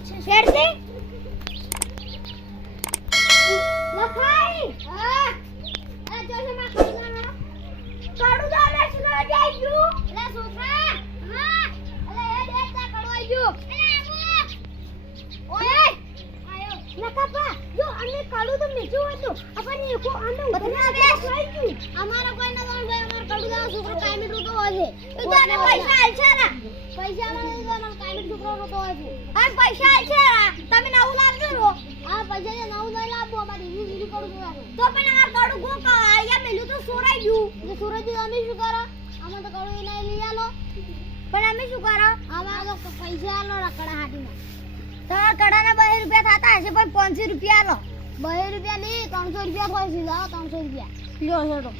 શેરથી લખાઈ હા આ જો છે માં કાડું દાને શું જાય ગયું લે છોકરા હા અલે એ દેતા કડવાઈ ગયું ઓય આયો નકાપા જો અમને કાડું તો નીચું હતું આપણને કો આનો બધા બેસ લઈ ગયું અમારો કોઈ ના ભાઈ અમાર કાડું દા છોકરો કાયમી રૂતો હોય છે તો તને પૈસા આલ છે ને પૈસા મને તો અમાર કાયમી છોકરો રૂતો હોય છે આ પૈસા આલ છે તમે નવું લાવજો રો આ પૈસા જે નવું લઈ લાવો અમાર ઈવી કાડું તો પણ આ કાડું ગો કા આયા મેલું તો સોરાઈ ગયું જે સોરાઈ ગયું અમે શું કરો આમાં તો કાડું એના લઈ આલો પણ અમે શું કરો આમાં તો પૈસા આલો રકડા હાટીમાં તમારા કડાના 2 રૂપિયા થતા હશે પણ 500 રૂપિયા આલો 2 રૂપિયા નહીં 300 રૂપિયા થાય છે લાવો 300 રૂપિયા લ્યો હેડો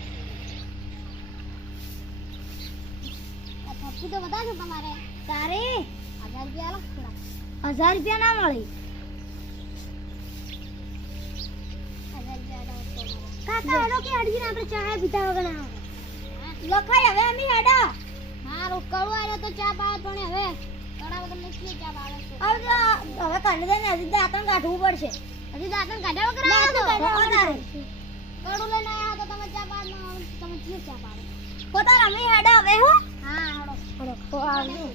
આ થપ્પુ તો બતા છો તમારે તારે 1000 રૂપિયા આલો થોડા 1000 રૂપિયા ના મળી 1000 રૂપિયા કાકા હેડો કે અડીને આપણે ચા પીતા વગર ના લખાઈ હવે અમે હેડો હા રોકડું આલે તો ચા પાવ પણ હવે કડા વગર નથી ચા પાવે હવે કંડે ને હજી દાંતણ કાઢવું પડશે હજી દાંતણ કાઢ્યા વગર આવ્યો તો કડું લઈને આવ્યા તો તમે ચા પાવ તમે શું ચા પાવ પોતા અમે હેડો હવે હો હા હેડો તો આવજો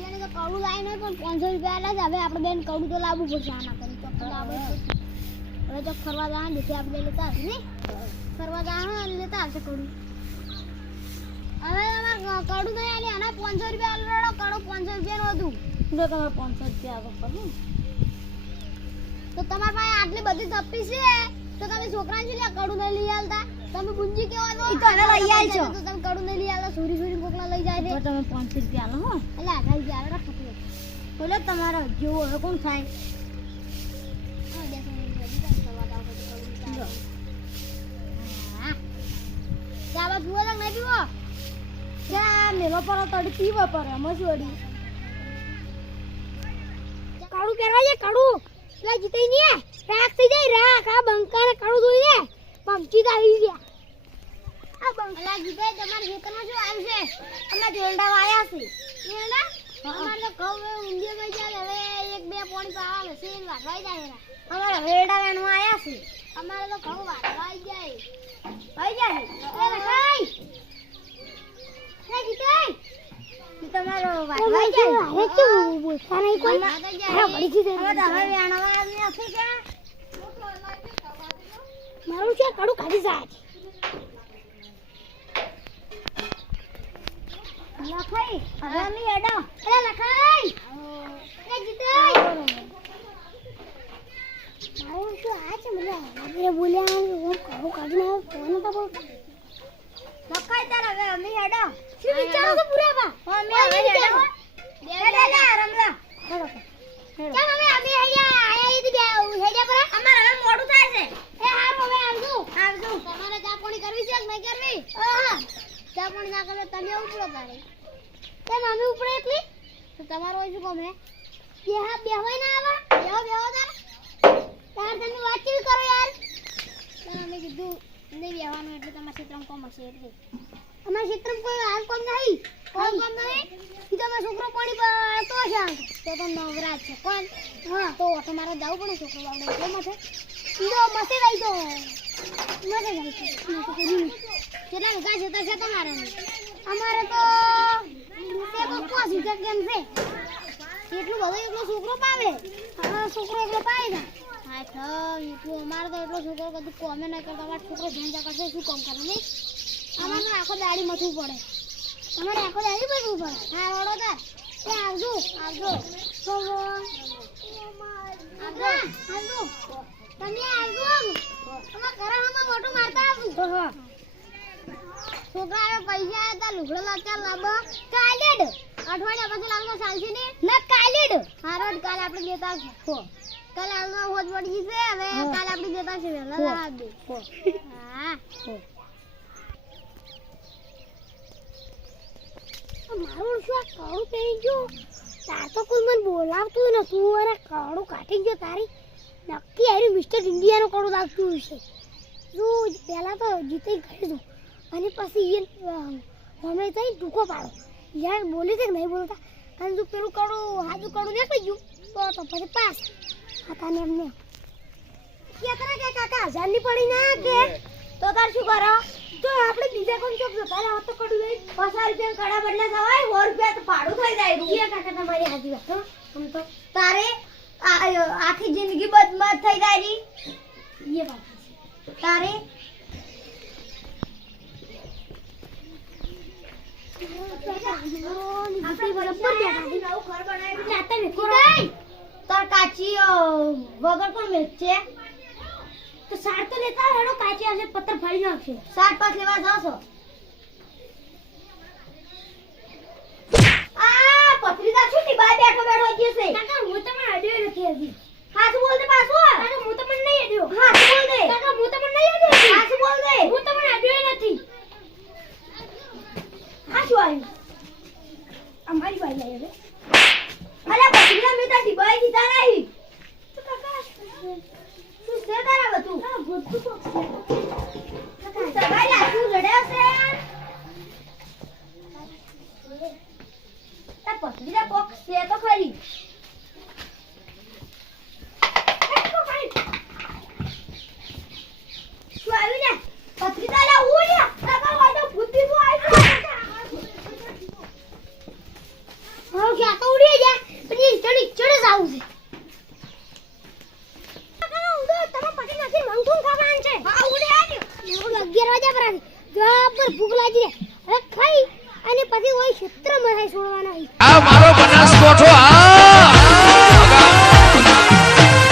એને તો કડું લાઈ નહીં પણ 500 રૂપિયા આલે હવે આપણે બેન કડું તો લાવવું પડશે આના કરી તો લાવવું હવે તો ફરવા જવાનું છે આપણે લેતા આવશે ને ફરવા જવાનું લેતા આવશે કડું હવે અમાર કડું નહીં આલી આના 500 રૂપિયા આલો કડું 500 રૂપિયા નું હતું જો તમારે 500 રૂપિયા આપો પડે તો તમાર પાસે આટલી બધી થપ્પી છે તો તમે છોકરાને શું લે કડું નહીં લઈ આલતા તમે ગુંજી કેવા દો ઈ તો હવે લઈ આલ છો તો તમે કડું નહીં લઈ આલો સુરી કોકલા લઈ જાય છે તમે 500 રૂપિયા આલો હો એટલે 1000 રૂપિયા આલો રાખો બોલો તમારો જેવો હવે કોણ થાય હા દેખો કરવા દાવ તો હા ચાલો પીવો લાગ નહીં પીવો ચા મેલો પર તડી પીવો પર મજોડી કાળું પહેરવા જાય કાળું લા જીતઈ ને રાખ થઈ જાય રાખ આ બંકાને કાળું જોઈ ને પમચી આવી ગયા આ બંકલા જીતઈ તમાર ખેતરમાં શું આવ્યું છે અમે ઢેલડા વાયા છે ઢેલડા અમાર તો ઘઉં ઊંધિયો ગઈ જાય હવે એક બે પાણી પાવા છે ને વાટવાઈ જાય અમાર ઢેલડા વેણવા આયા છે અમારે તો ઘઉં વાટવાઈ જાય એ લખાઈ હે જીતઈ તમારો વાટવાઈ જાય હે શું બોલતા નહીં કોઈ હા બડી જી હવે વેણવા આવી નથી કે મારું છે કડું કાઢી જાય લખાઈ હવે અમે હેડો એ લખાઈ એ જીતઈ મારું શું આ છે મને આપણે બોલ્યા હું કડું કાઢીને ફોન તો બોલ લખાઈ તાર હવે અમે હેડો શું વિચારો છો પૂરા બા અમે હવે હેડો હેડો રમલા હેડો ચાલ હવે અમે અહીંયા આયા ઈ બે હેડ્યા પર અમાર હવે મોડું થાય છે એ હાર હવે આવજો તમારે ચા પાણી કરવી છે કે નહીં કરવી હા ચા પાણી ના કરે તમે ઉપડો તારે તે મમ્મી ઉપડે એટલી તો તમારો શું કોમ હે બેહવાય ના આવા બેહો તાર તમે વાતચીત કરો યાર તમે કીધું નહીં બેહવાનું એટલે તમારા ક્ષેત્રમાં કોમ હશે એટલે અમારા ક્ષેત્રમાં કોઈ હાલ કોમ નહીં કોમ નહીં તમારો છોકરો પાણી તો છે તો નવરાજ છે કોણ હા તો તમારે જવું પડે છોકરો આવડે એટલે મથે ઈડો મથે લઈ દો મથે લઈ કેટલા વીઘા જતા છે તમારે અમારે તો તે તો 5 વીઘા કેમ છે એટલું બધું એટલો છોકરો પાવે છોકરો એટલો પાવે ને હા તો એટલું અમારે તો એટલો છોકરો કદી કોમે નહીં કરતા અમારો છોકરો ધંધા કરશે શું કામ કરે નહીં અમારે આખો દાડી મથવું પડે તમારે આખો દાડી મથવું પડે હા વડો તાર એ આવજો તમે આવજો અમાર ઘરમાં મોટું મારતા આવજો છોકરા પૈસા હતા લુગડો લાગતા લાબો કાલેડ અઠવાડિયા પછી લાવનો ચાલશે ને ના કાલેડ હારોડ કાલે આપણે દેતા છે કાલે આવનો હોજ પડી છે હવે કાલે આપણે દેતા છે વેલા રાત દે હા મારું શું કાળું પહેરી ગયો તાર તો કોઈ મને બોલાવતું ને તું અરે કાળું કાઢી ગયો તારી નક્કી આરી મિસ્ટર ઇન્ડિયાનું કાળું લાગતું હશે તું પહેલાં તો જીતી ગઈ દો અને પછી એ હમણાં થઈ ટૂંકો પાડો યાર બોલી છે કે નહીં બોલતા અને જો પેલું કડું હાજુ કડું નીકળી ગયું તો પછી પાસ હતા ને એમને કે કરે કે કાકા 1000 ની પડી ના કે તો તાર શું કરો તો આપણે બીજા કોણ ચોક જતા રહો તો કડું લઈ 50 રૂપિયા કડા બદલે સવાય 100 રૂપિયા તો ભાડું થઈ જાય રૂપિયા કાકા તમારી હાજી વાત હમ તો તારે આખી જિંદગી બદમાશ થઈ જાય ની ये बात तारे तार काची वगर कोण वेचे तो सार तो लेता हेडो काची असे पत्थर फाड़ी नाखशे 7-5 लेवा जाओ आ पत्रीदा छुटी बाय बैठो बैठो जसे काका હું તમને અડ્યો નથી હજી હાથ બોલ દે પાછો કાકા હું તમને નહીં અડ્યો હાથ બોલ દે કાકા હું તમને નહીં અડ્યો હાથ બોલ દે હું તમને અડ્યો નથી આ શું આવ્યું અમારી વાઈ આવી હવે અલા પત્રીદા મે તા ડીબાઈ દીધા નહીં તો કાકા શું છે તારા બધું આ બધું તો કાકા સગાઈ લાગુ રડ્યો છે તા પત્રીદા કોક છે તો ખરી શું આવ્યું ને પત્રીદા લા ઉડ્યા કાકા હોય તો બુદ્ધિ નું આવ્યું હા કે તો ઉડી જા પછી ચડી ચડે જાવું છે કાકા ઉડો તમે પટી નાખી મંગું ખાવાનું છે હા ઉડે આવ્યો 11 વાગ્યા પર જબર ભૂખ લાગી હવે ખાઈ અને પછી ઓય ક્ષેત્રમાં હે છોડવાના આ મારો બનાસકોઠો